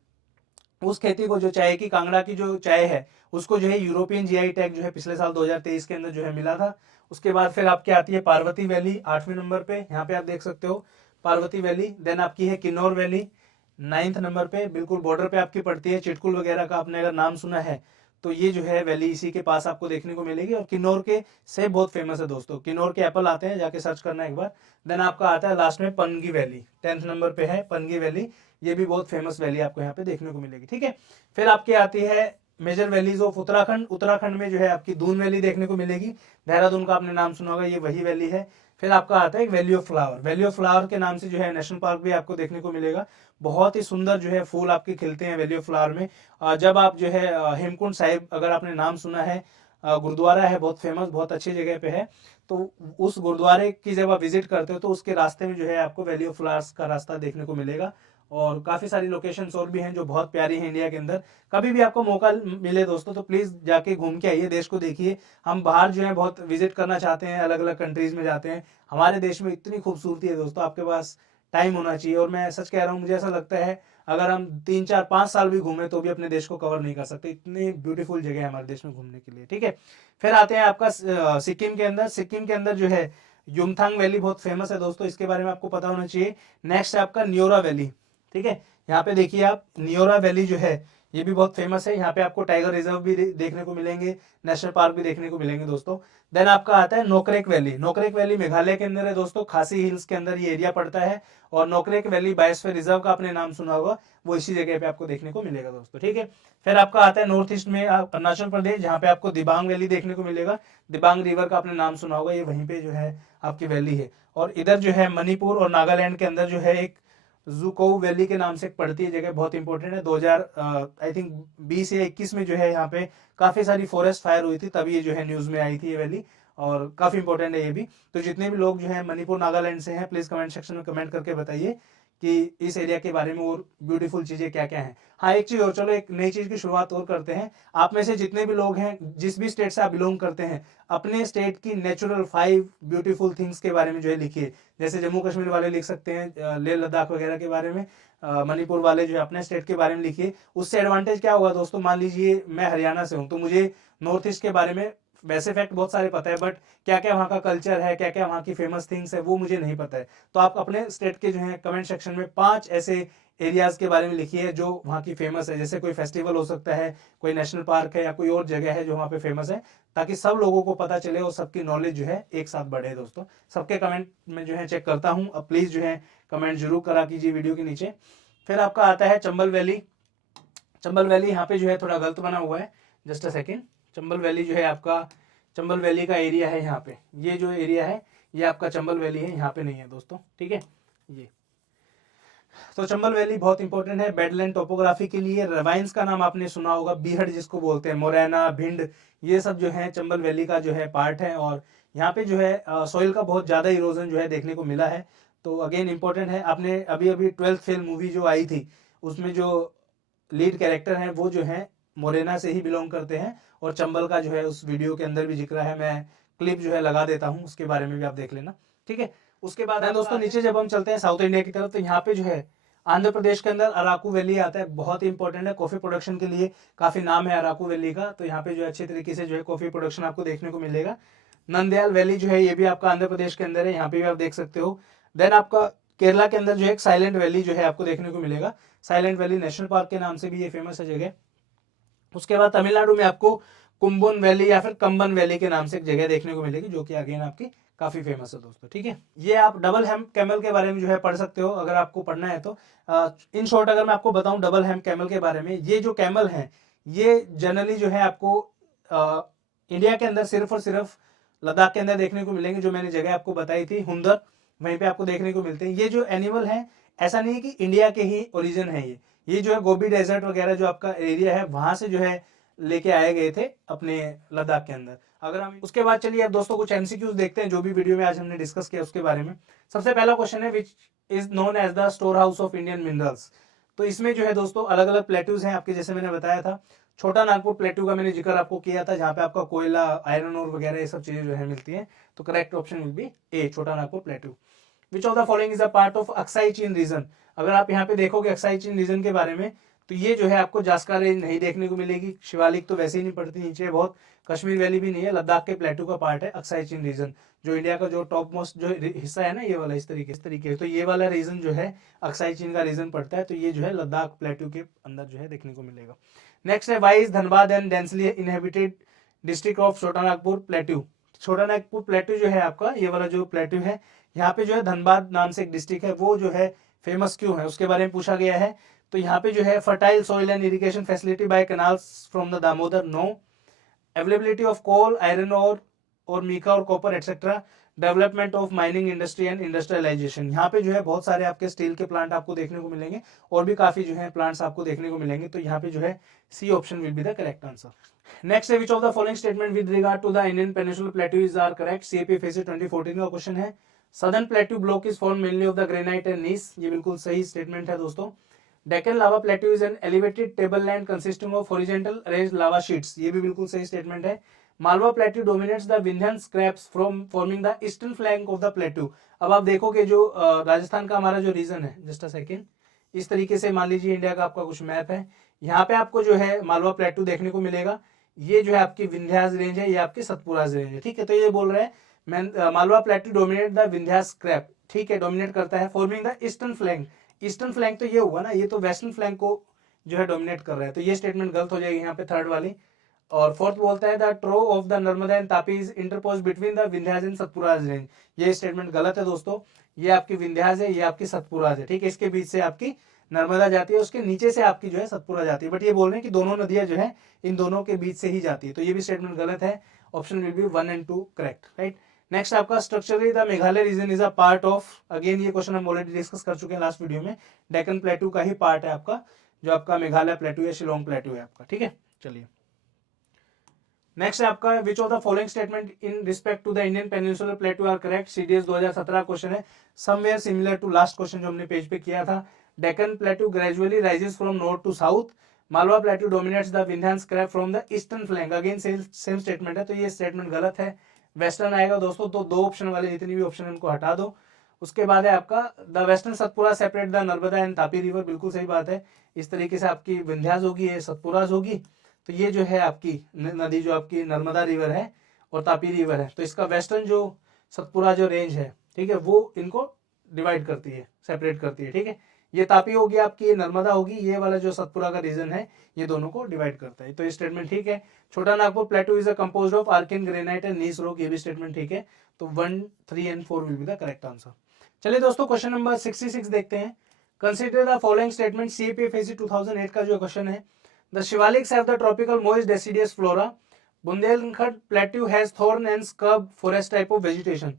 उस खेती को, जो चाय की, कांगड़ा की जो चाय है उसको जो है यूरोपियन जीआई टैग जो है पिछले साल 2023 के अंदर जो है मिला था। उसके बाद फिर आपकी आती है पार्वती वैली 8वें नंबर पे, यहाँ पे आप देख सकते हो पार्वती वैली। देन आपकी है किन्नौर वैली 9th नंबर पे, बिल्कुल बॉर्डर पे आपकी पड़ती है। चिटकुल वगैरह का आपने अगर नाम सुना है तो ये जो है वैली इसी के पास आपको देखने को मिलेगी। और किन्नौर के सेब बहुत फेमस है दोस्तों, किन्नौर के एप्पल आते हैं, जाके सर्च करना एक बार। देन आपका आता है लास्ट में पनगी वैली, 10th नंबर पे है पनगी वैली। ये भी बहुत फेमस वैली आपको यहाँ पे देखने को मिलेगी। ठीक है, फिर आपकी आती है major valleys of Uttarakhand. Uttarakhand में जो है आपकी दून वैली देखने को मिलेगी। देहरादून का आपने नाम सुना होगा, ये वही वैली है। फिर आपका आता है valley of flower. Valley of flower के नाम से जो है नेशनल पार्क भी आपको देखने को मिलेगा। बहुत ही सुंदर जो है फूल आपके खिलते हैं वैली ऑफ फ्लावर में। जब आप जो है हेमकुंड साहिब, अगर आपने नाम सुना है, गुरुद्वारा है बहुत फेमस, बहुत अच्छी जगह पे है, तो उस गुरुद्वारे की जब आप विजिट करते हो तो उसके रास्ते में जो है आपको वैली ऑफ फ्लावर्स का रास्ता देखने को मिलेगा। और काफी सारी लोकेशंस और भी हैं जो बहुत प्यारी हैं इंडिया के अंदर। कभी भी आपको मौका मिले दोस्तों तो प्लीज जाके घूम के आइए, देश को देखिए। हम बाहर जो है बहुत विजिट करना चाहते हैं, अलग अलग कंट्रीज में जाते हैं। हमारे देश में इतनी खूबसूरती है दोस्तों, आपके पास टाइम होना चाहिए। और मैं सच कह रहा हूँ, मुझे ऐसा लगता है अगर हम 3 4 5 साल भी घूमे तो भी अपने देश को कवर नहीं कर सकते, इतनी ब्यूटीफुल जगह है हमारे देश में घूमने के लिए। ठीक है, फिर आते हैं आपका सिक्किम के अंदर। सिक्किम के अंदर जो है युमथांग वैली बहुत फेमस है दोस्तों, इसके बारे में आपको पता होना चाहिए। नेक्स्ट है आपका न्योरा वैली। ठीक है, यहाँ पे देखिए आप, न्योरा वैली जो है ये भी बहुत फेमस है। यहाँ पे आपको टाइगर रिजर्व भी देखने को मिलेंगे, नेशनल पार्क भी देखने को मिलेंगे दोस्तों। देन आपका आता है नोकरेक वैली। नोकरेक वैली मेघालय के अंदर है दोस्तों, खासी हिल्स के अंदर ये एरिया पड़ता है। और नोकरेक वैली बायोस्फीयर रिजर्व का आपने नाम सुना होगा, वो इसी जगह पे आपको देखने को मिलेगा दोस्तों। ठीक है, फिर आपका आता है नॉर्थ ईस्ट में अरुणाचल प्रदेश, जहाँ पे आपको दिबांग वैली देखने को मिलेगा। दिबांग रिवर का आपने नाम सुना होगा, ये वहीं पे जो है आपकी वैली है। और इधर जो है मणिपुर और नागालैंड के अंदर जो है एक जुकोव वैली के नाम से पड़ती है जगह, बहुत इंपॉर्टेंट है। 2000 आई थिंक 20 या 21 में जो है यहाँ पे काफी सारी फॉरेस्ट फायर हुई थी, तभी ये जो है न्यूज में आई थी ये वैली, और काफी इंपॉर्टेंट है ये भी। तो जितने भी लोग जो है मणिपुर नागालैंड से हैं, प्लीज कमेंट सेक्शन में कमेंट करके बताइए कि इस एरिया के बारे में और ब्यूटीफुल चीजें क्या क्या हैं। हाँ, एक चीज और, चलो एक नई चीज की शुरुआत और करते हैं। आप में से जितने भी लोग हैं, जिस भी स्टेट से आप बिलोंग करते हैं, अपने स्टेट की नेचुरल 5 ब्यूटीफुल थिंग्स के बारे में जो है लिखिए। जैसे जम्मू कश्मीर वाले लिख सकते हैं लेह लद्दाख वगैरह के बारे में, मणिपुर वाले जो है अपने स्टेट के बारे में लिखिए। उससे एडवांटेज क्या होगा दोस्तों, मान लीजिए मैं हरियाणा से हूँ तो मुझे नॉर्थ ईस्ट के बारे में वैसे फैक्ट बहुत सारे पता है, बट क्या क्या वहाँ का कल्चर है, क्या क्या वहाँ की फेमस थिंग्स है, वो मुझे नहीं पता है। तो आप अपने स्टेट के जो है कमेंट सेक्शन में 5 ऐसे एरियाज के बारे में लिखिए जो वहाँ की फेमस है। जैसे कोई फेस्टिवल हो सकता है, कोई नेशनल पार्क है, या कोई और जगह है जो वहाँ पे फेमस है, ताकि सब लोगों को पता चले और सबकी नॉलेज जो है एक साथ बढ़े दोस्तों। सबके कमेंट में जो है चेक करता हूँ, अब प्लीज जो है कमेंट जरूर करा कीजिए वीडियो के नीचे। फिर आपका आता है चंबल वैली। चंबल वैली यहाँ पे जो है थोड़ा गलत बना हुआ है, just a second. Chambal valley जो है आपका, चंबल वैली का एरिया है यहाँ पे, ये जो एरिया है ये आपका चंबल वैली है, यहाँ पे नहीं है दोस्तों, ठीक है। ये तो चंबल वैली बहुत इंपॉर्टेंट है बेडलैंड टोपोग्राफी के लिए। रवाइंस का नाम आपने सुना होगा, बीहड़ जिसको बोलते हैं, मोरैना, भिंड, ये सब जो है चंबल वैली का जो है पार्ट है। और यहाँ पे जो है सॉइल का बहुत ज़्यादा इरोजन जो है देखने को मिला है। तो अगेन इंपॉर्टेंट है। आपने अभी अभी 12th फेल मूवी जो आई थी उसमें जो लीड कैरेक्टर हैं वो जो है मोरेना से ही बिलोंग करते हैं, और चंबल का जो है उस वीडियो के अंदर भी जिक्र है, मैं क्लिप जो है लगा देता हूँ, उसके बारे में भी आप देख लेना, ठीक है। उसके बाद दोस्तों नीचे जब हम चलते हैं साउथ इंडिया की तरफ, तो यहाँ पे जो है आंध्र प्रदेश के अंदर अराकू वैली आता है, बहुत ही इंपॉर्टेंट है कॉफी प्रोडक्शन के लिए, काफी नाम है अराकू वैली का। तो यहाँ पे जो है अच्छे तरीके से जो है कॉफी प्रोडक्शन आपको देखने को मिलेगा। नंदयाल वैली जो है ये भी आपका आंध्र प्रदेश के अंदर है, यहाँ पे भी आप देख सकते हो। देन आपका केरला के अंदर जो है एक साइलेंट वैली जो है आपको देखने को मिलेगा, साइलेंट वैली नेशनल पार्क के नाम से भी ये फेमस है जगह। उसके बाद तमिलनाडु में आपको कुंबन वैली या फिर कंबन वैली के नाम से एक जगह देखने को मिलेगी, जो कि अगेन आपकी काफी फेमस है दोस्तों, ठीक है। ये आप डबल हेम कैमल के बारे में जो है पढ़ सकते हो अगर आपको पढ़ना है तो। इन शॉर्ट अगर मैं आपको बताऊं डबल हेम कैमल के बारे में, ये जो कैमल है ये जनरली जो है आपको इंडिया के अंदर सिर्फ और सिर्फ लद्दाख के अंदर देखने को मिलेंगे। जो मैंने जगह आपको बताई थी हुंदर, वहीं पे आपको देखने को मिलते हैं। ये जो एनिमल है ऐसा नहीं है कि इंडिया के ही ओरिजिन है, ये जो है गोबी डेजर्ट वगैरह जो आपका एरिया है वहां से जो है लेके आए गए थे अपने लद्दाख के अंदर। अगर हम उसके बाद चलिए अब दोस्तों कुछ एमसीक्यूज देखते हैं जो भी वीडियो में आज हमने डिस्कस किया उसके बारे में। सबसे पहला क्वेश्चन है which is known as the store house of Indian minerals. तो इसमें जो है दोस्तों अलग अलग प्लेट्यूज हैं आपके, जैसे मैंने बताया था छोटा नागपुर प्लेट्यू का मैंने जिक्र आपको किया था, जहाँ पे आपका कोयला, आयरन ओर वगैरह ये सब चीजें जो है मिलती हैं। तो करेक्ट ऑप्शन विल बी ए, छोटा Nagpur plateau. Which of the following is a part of Aksai चीन रीजन। अगर आप यहाँ पे देखोगे अक्साई चीन रीजन के बारे में, तो ये जो है आपको जास्का रेंज नहीं देखने को मिलेगी, शिवालिक तो वैसे ही नहीं पड़ती नीचे बहुत, कश्मीर वैली भी नहीं है, लद्दाख के प्लेटू का पार्ट है अक्साई चीन रीजन, जो इंडिया का जो टॉप मोस्ट जो हिस्सा है ना ये वाला, इस तरीके तो ये वाला रीजन जो है अक्साई चीन का रीजन पड़ता है। तो ये जो है लद्दाख प्लेटू के अंदर जो है देखने को मिलेगा। नेक्स्ट है why is Dhanbad and densely inhabited district of Chota Nagpur plateau. छोटा नागपुर प्लेट्यू जो है आपका, ये वाला जो प्लेट्यू है यहाँ पे जो है धनबाद नाम से एक डिस्ट्रिक्ट है, वो जो है फेमस क्यों है उसके बारे में पूछा गया है। तो यहाँ पे जो है fertile soil and irrigation facility by canals from the Damodar, no. Availability of coal, iron और मीका और copper etcetera, development of mining industry and industrialisation. यहाँ पे जो है बहुत सारे आपके स्टील के प्लांट आपको देखने को मिलेंगे और भी काफी जो है प्लांट्स आपको देखने को मिलेंगे। तो यहाँ पे जो है C option will be the correct answer. Next है which of the following statement with regard to the Indian peninsular plateau is are correct. CAPF 2014 का क्वेश्चन है। Southern plateau block is form mainly of the granite and gneiss, ये बिल्कुल सही statement है दोस्तों। Deccan lava plateau is an elevated tableland consisting of horizontal arranged lava sheets, ये भी बिल्कुल सही स्टेटमेंट है। Malwa plateau dominates the Vindhyan scraps from forming the eastern flank of the plateau. अब आप देखोगे जो राजस्थान का हमारा जो रीजन है, जस्ट अ सेकेंड, इस तरीके से मान लीजिए इंडिया का आपका कुछ मैप है, यहाँ पे आपको जो है मालवा प्लेट्यू देखने को मिलेगा। ये जो है आपकी विंध्यास रेंज है, ये आपकी सतपुराज रेंज है, ठीक है। तो ये बोल रहे हैं Malwa plateau dominate the Vindhyas scrap, ठीक है, डोमिनेट करता है, forming the eastern flank. Eastern flank तो ये हुआ ना, ये तो वेस्टर्न फ्लैंक को जो है डोमिनेट कर रहा है, तो ये स्टेटमेंट गलत हो जाएगी यहाँ पे थर्ड वाली। और फोर्थ बोलता है the trough of the Narmada and Tapi is interpose between the Vindhyas and Satpuras range, ये स्टेटमेंट गलत है दोस्तों। ये आपकी विंध्यास है, ये आपकी सतपुराज है, ठीक है। इसके बीच से आपकी नर्मदा जाती है, उसके नीचे से आपकी जो है सतपुरा जाती है, बट ये बोल रहे हैं कि दोनों नदियां जो है इन दोनों के बीच से ही जाती है, तो ये भी स्टेटमेंट गलत है। Option will be 1 and 2 correct, right. Next आपका structurally the Meghalaya region is a part of, again ये क्वेश्चन हम ऑलरेडी डिस्कस कर चुके हैं लास्ट वीडियो में, डेक्कन प्लेट्यू का ही पार्ट है आपका, जो आपका मेघालय प्लेट्यू या शिलोंग प्लेट्यू है आपका, ठीक है। चलिए नेक्स्ट है आपका which of the following statement in respect to the Indian peninsular plateau are correct. CDS 2017 question है, somewhere similar to last question जो हमने पेज पे किया था। Deccan plateau gradually rises from north to south, Malwa plateau dominates the Vindhyan scrap from the eastern flank, again same statement है, तो ये statement गलत है, वेस्टर्न आएगा दोस्तों। तो दो ऑप्शन वाले जितनी भी ऑप्शन उनको हटा दो। उसके बाद है आपका the western Satpura separate the Narmada and Tapi river, बिल्कुल सही बात है। इस तरीके से आपकी विंध्यास होगी, ये सतपुराज होगी, तो ये जो है आपकी नदी जो आपकी नर्मदा रिवर है और तापी रिवर है, तो इसका वेस्टर्न जो सतपुरा जो रेंज है, ठीक है, वो इनको डिवाइड करती है, सेपरेट करती है, ठीक है। ये तापी होगी आपकी, ये नर्मदा होगी, ये वाला जो सतपुरा का रीजन है ये दोनों को डिवाइड करता है, तो ये स्टेटमेंट ठीक है। Chota Nagpur plateau is a composed of archaean granite and gneiss rock, ये भी स्टेटमेंट ठीक है। तो 1, 3 and 4 will be the correct answer. चलिए दोस्तों क्वेश्चन नंबर 66 देखते हैं। Consider the following statement, CAPFAC 2008 का जो क्वेश्चन है, the Shivaliks have the tropical moist deciduous flora, Bundelkhand plateau has thorn and scrub forest type of vegetation.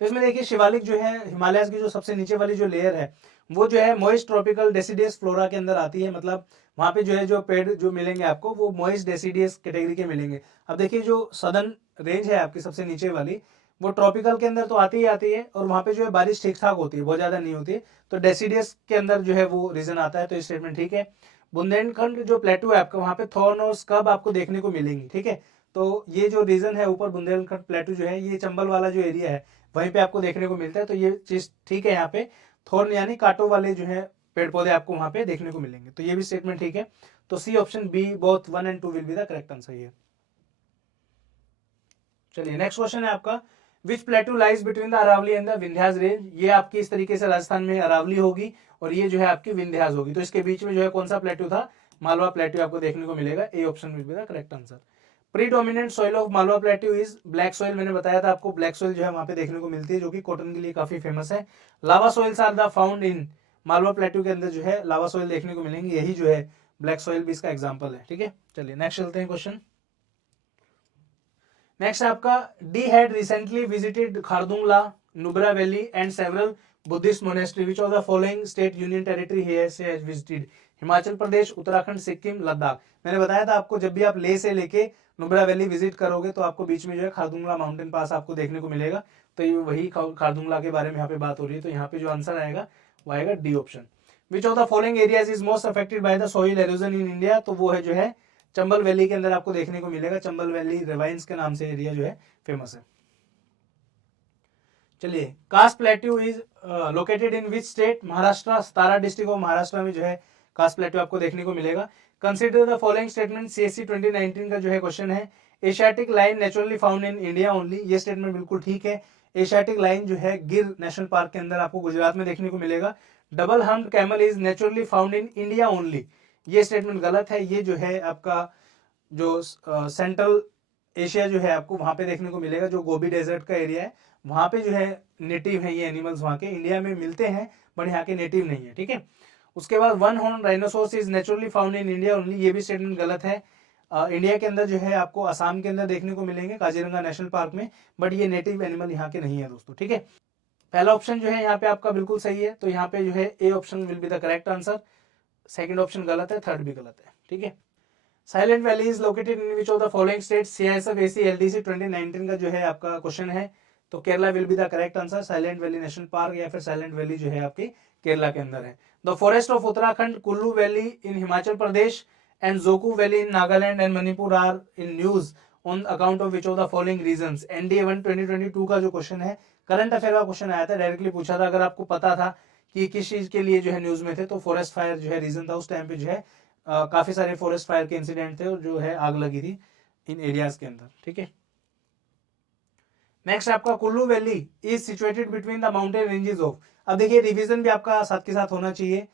तो इसमें देखिए शिवालिक जो है हिमालयस की जो सबसे नीचे वाली जो लेयर है वो जो है मॉइस्ट ट्रॉपिकल डेसिडियस फ्लोरा के अंदर आती है, मतलब वहाँ पे जो है जो पेड़ जो मिलेंगे आपको वो मॉइस्ट डेसिडियस कैटेगरी के मिलेंगे। अब देखिए जो सदर्न रेंज है आपकी सबसे नीचे वाली वो ट्रॉपिकल के अंदर तो आती ही आती है और वहाँ पे जो है बारिश ठीक ठाक होती है, बहुत ज़्यादा नहीं होती है, तो डेसिडियस के अंदर जो है वो रीजन आता है, तो स्टेटमेंट ठीक है। बुंदेलखंड जो प्लेटू है आपका वहाँ पे थॉर्न और स्कर्ब आपको देखने को मिलेंगी, ठीक है। तो ये जो रीजन है ऊपर बुंदेलखंड प्लेटू जो है ये चंबल वाला जो एरिया है वहीं पे आपको देखने को मिलता है, तो ये चीज ठीक है। यहाँ पे थॉर्न यानी कांटों वाले जो है पेड़ पौधे आपको वहां पे देखने को मिलेंगे, तो ये भी स्टेटमेंट ठीक है। तो C option B both 1 and 2 will be the correct answer here. चलिए नेक्स्ट क्वेश्चन है आपका, which plateau lies between the Aravalli and the Vindhyas range. ये आपकी इस तरीके से राजस्थान में अरावली होगी और ये जो है आपकी विंध्यास होगी, तो इसके बीच में जो है कौन सा प्लेटू था, मालवा प्लेटू आपको देखने को मिलेगा। ए option will be the correct answer. Predominant soil of Malwa plateau is black soil, मैंने बताया था आपको ब्लैक सॉइल जो है वहां पे देखने को मिलती है जो कि कॉटन के लिए काफी फेमस है। Lava soils are the found in, Malwa plateau के अंदर जो है लावा सॉइल देखने को मिलेंगी, यही जो है ब्लैक सॉइल भी इसका एग्जांपल है, ठीक है। चलिए नेक्स्ट चलते हैं क्वेश्चन। नेक्स्ट आपका, D had recently visited Khardungla, Nubra valley and several Buddhist monastery, which of the following state union territory he has visited. Himachal Pradesh, Uttarakhand, Sikkim, Ladakh. मैंने बताया था आपको जब भी आप ले से लेके नुब्रा वैली विजिट करोगे तो आपको बीच में जो है खारदुंगला माउंटेन पास आपको देखने को मिलेगा, तो ये वही खारदुंगला के बारे में यहाँ पे बात हो रही है, तो यहाँ पे जो आंसर आएगा वो आएगा D option. Which of the following areas is most affected by the soil halogen in India, तो वो है जो है चंबल वैली के अंदर आपको देखने को मिलेगा, चंबल वैली रिवाइंस के नाम से एरिया जो है फेमस है। चलिए, Kaas plateau is located in which state, Maharashtra, Satara district of Maharashtra में जो है कास्ट प्लेट्यू आपको देखने को मिलेगा। Consider the following statement, CSC 2019 का जो है क्वेश्चन है, Asiatic lion naturally found in India only, ये स्टेटमेंट बिल्कुल ठीक है। एशियाटिक लाइन जो है गिर नेशनल पार्क के अंदर आपको गुजरात में देखने को मिलेगा। Double humped camel is naturally found in India only, ये स्टेटमेंट गलत है, ये जो है आपका जो सेंट्रल एशिया जो है आपको वहां पे देखने को मिलेगा, जो गोबी डेजर्ट का एरिया है वहां पे जो है नेटिव है ये एनिमल्स, वहां के इंडिया में मिलते हैं बट यहाँ के नेटिव नहीं है, ठीक है। उसके बाद one horn rhinoceros is naturally found in India only, ये भी स्टेटमेंट गलत है। इंडिया के अंदर जो है आपको असम के अंदर देखने को मिलेंगे काजीरंगा नेशनल पार्क में, बट ये नेटिव एनिमल यहाँ के नहीं है दोस्तों, ठीक है। पहला ऑप्शन जो है यहाँ पे आपका बिल्कुल सही है, तो यहाँ पे जो है ए option will be the correct answer. Second option गलत है, थर्ड भी गलत है, ठीक है। Silent valley is located in which of the following states, CISF AC LDC 2019 का जो है आपका क्वेश्चन है, तो Kerala will be the correct answer. Silent valley national park या फिर साइलेंट वैली जो है आपकी केरला के अंदर है। The forest of Uttarakhand, Kullu valley in Himachal Pradesh and Dzukou valley in Nagaland and Manipur are in news on account of which of the following regions. NDA-1 2022 का जो क्वेश्चन है, करंट अफेयर का क्वेश्चन आया था, डायरेक्टली पूछा था, अगर आपको पता था कि किस चीज के लिए जो है न्यूज में थे, तो फॉरेस्ट फायर जो है रीजन था, उस टाइम पे जो है काफी सारे फॉरेस्ट फायर के इंसिडेंट थे और जो है आग लगी थी इन एरियाज के अंदर, ठीक है। नेक्स्ट आपका, Kullu valley is situated between the mountain ranges of. अब देखिए रिवीजन भी आपका साथ के साथ होना चाहिए,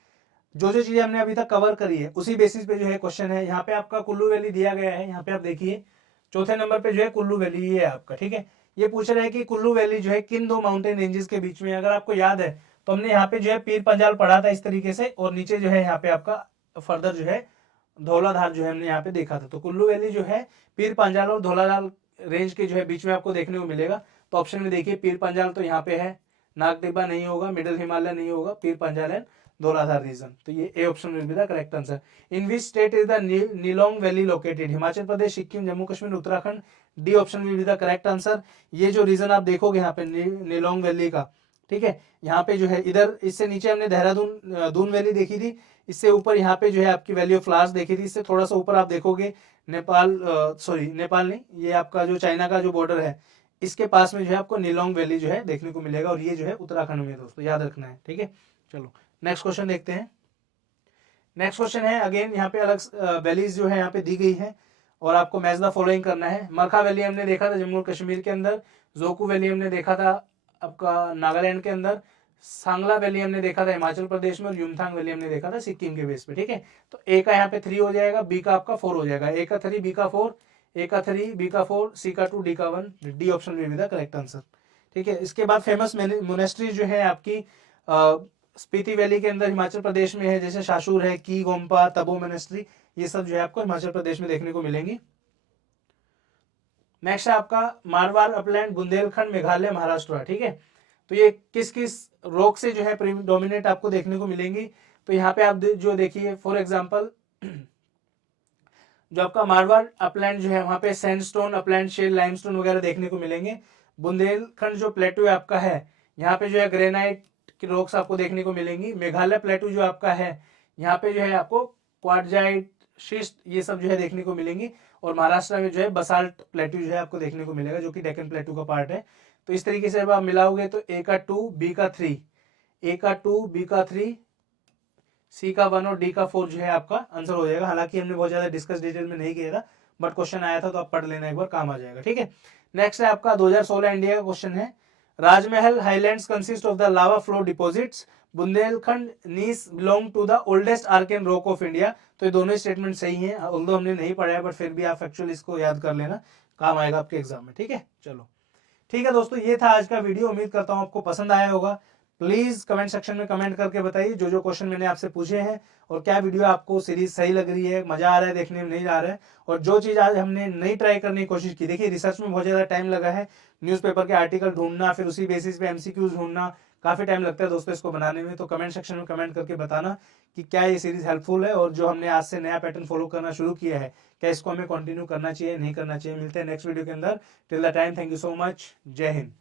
जो जो चीजें हमने अभी तक कवर करी है उसी बेसिस पे जो है क्वेश्चन है। यहाँ पे आपका कुल्लू वैली दिया गया है, यहाँ पे आप देखिए चौथे नंबर पे जो है कुल्लू वैली ये है आपका, ठीक है। ये पूछ रहा है कि कुल्लू वैली जो है किन दो माउंटेन रेंजेस के बीच में। अगर आपको याद है तो हमने यहाँ पे जो है पीर पंजाल पढ़ा था इस तरीके से, और नीचे जो है यहाँ पे आपका फर्दर जो है धौलाधार जो है हमने यहाँ पे देखा था। तो कुल्लू वैली जो है पीर पंजाल और धौलाधार रेंज के जो है बीच में आपको देखने को मिलेगा। तो ऑप्शन में देखिए पीर पंजाल तो यहाँ पे है, नाग टिब्बा नहीं होगा, मिडिल हिमालय नहीं होगा, पीर पंजाल एंड धौलाधार रीजन, तो ये A option will be the correct answer. In which state is the Nelong valley located, Himachal Pradesh, Sikkim, Jammu Kashmir, Uttarakhand. D option will be the correct answer. ये जो रीजन आप देखोगे यहाँ पे नीलोंग वैली का, ठीक है, यहाँ पे जो है इधर इससे नीचे हमने देहरादून दून वैली देखी थी, इससे ऊपर यहाँ पे जो है आपकी वैली ऑफ फ्लावर्स देखी थी, इससे थोड़ा सा ऊपर आप देखोगे नेपाल, सॉरी नेपाल नहीं, ये आपका जो चाइना का जो बॉर्डर है इसके पास में जो है आपको नीलोंग वैली जो है देखने को मिलेगा, और ये जो है उत्तराखंड में दोस्तों, याद रखना है, ठीक है। चलो नेक्स्ट क्वेश्चन देखते हैं। नेक्स्ट क्वेश्चन है अगेन यहाँ पे अलग वैलीज जो है यहाँ पे दी गई है और आपको मैच द फॉलोइंग करना है। मरखा वैली हमने देखा था जम्मू और कश्मीर के अंदर, जोकू वैली हमने देखा था आपका नागालैंड के अंदर, सांगला वैली हमने देखा था हिमाचल प्रदेश में, और युमथांग वैली हमने देखा था सिक्किम के बेस पे, ठीक है। तो ए का यहाँ पे 3 हो जाएगा, बी का आपका 4 हो जाएगा, ए का 3, बी का 4, ए का 3, बी का 4, सी का 2, डी का 1, D option will be the correct answer, ठीक है। इसके बाद फेमस मोनेस्ट्री जो है आपकी स्पीति वैली के अंदर हिमाचल प्रदेश में है, जैसे शाशुर है, की गोम्पा, तबो मोनेस्ट्री, ये सब जो है आपको हिमाचल प्रदेश में देखने को मिलेंगी। नेक्स्ट है आपका मारवाड़ अपलैंड, बुंदेलखंड, मेघालय, महाराष्ट्र। ठीक है, तो ये किस किस रॉक से जो है प्रीडोमिनेट आपको देखने को मिलेंगी। तो यहाँ पे आप जो देखिए फॉर एग्जांपल जो आपका मारवाड़ अपलैंड जो है वहाँ पे सैंडस्टोन, अपलैंड शेल, लाइमस्टोन वगैरह देखने को मिलेंगे। बुंदेलखंड जो प्लेटू आपका है यहाँ पे जो है ग्रेनाइट की रॉक्स आपको देखने को मिलेंगी। मेघालय प्लेटू जो आपका है यहाँ पे जो है आपको क्वार्टजाइट, शिस्ट, ये सब जो है देखने को मिलेंगी। और महाराष्ट्र में जो है बसाल्ट प्लेटू जो है आपको देखने को मिलेगा, जो कि डेक्कन प्लेटू का पार्ट है। तो इस तरीके से जब आप मिलाओगे तो ए का 2, बी का 3, ए का 2, बी का 3, सी का 1 और डी का 4 जो है आपका आंसर हो जाएगा। हालांकि हमने बहुत ज्यादा डिस्कस डिटेल में नहीं किया था, बट क्वेश्चन आया था तो आप पढ़ लेना एक बार, काम आ जाएगा। ठीक है, नेक्स्ट है आपका 2016 इंडिया का क्वेश्चन है, Rajmahal highlands consist of the lava flow deposits, Bundelkhand gneiss belong to the oldest Archaean rock of India. तो ये दोनों स्टेटमेंट सही हैं, ऑल्दो हमने नहीं पढ़ा है बट फिर भी आप एक्चुअली इसको याद कर लेना, काम आएगा आपके एग्जाम में। ठीक है, चलो ठीक है दोस्तों, ये था आज का वीडियो। उम्मीद करता हूँ आपको पसंद आया होगा। प्लीज कमेंट सेक्शन में कमेंट करके बताइए जो जो क्वेश्चन मैंने आपसे पूछे हैं, और क्या वीडियो आपको सीरीज सही लग रही है, मजा आ रहा है देखने में, नहीं आ रहा है। और जो चीज आज हमने नई ट्राई करने की कोशिश की, देखिए रिसर्च में बहुत ज्यादा टाइम लगा है, न्यूज़पेपर के आर्टिकल ढूंढना, फिर उसी बेसिस पे एमसीक्यूज ढूंढना, काफी टाइम लगता है दोस्तों इसको बनाने में। तो कमेंट सेक्शन में कमेंट करके बताना कि क्या ये सीरीज हेल्पफुल है, और जो हमने आज से नया पैटर्न फॉलो करना शुरू किया है, क्या इसको हमें कंटिन्यू करना चाहिए, नहीं करना चाहिए। मिलते हैं नेक्स्ट वीडियो के अंदर। Till the time, thank you so much, जय हिंद।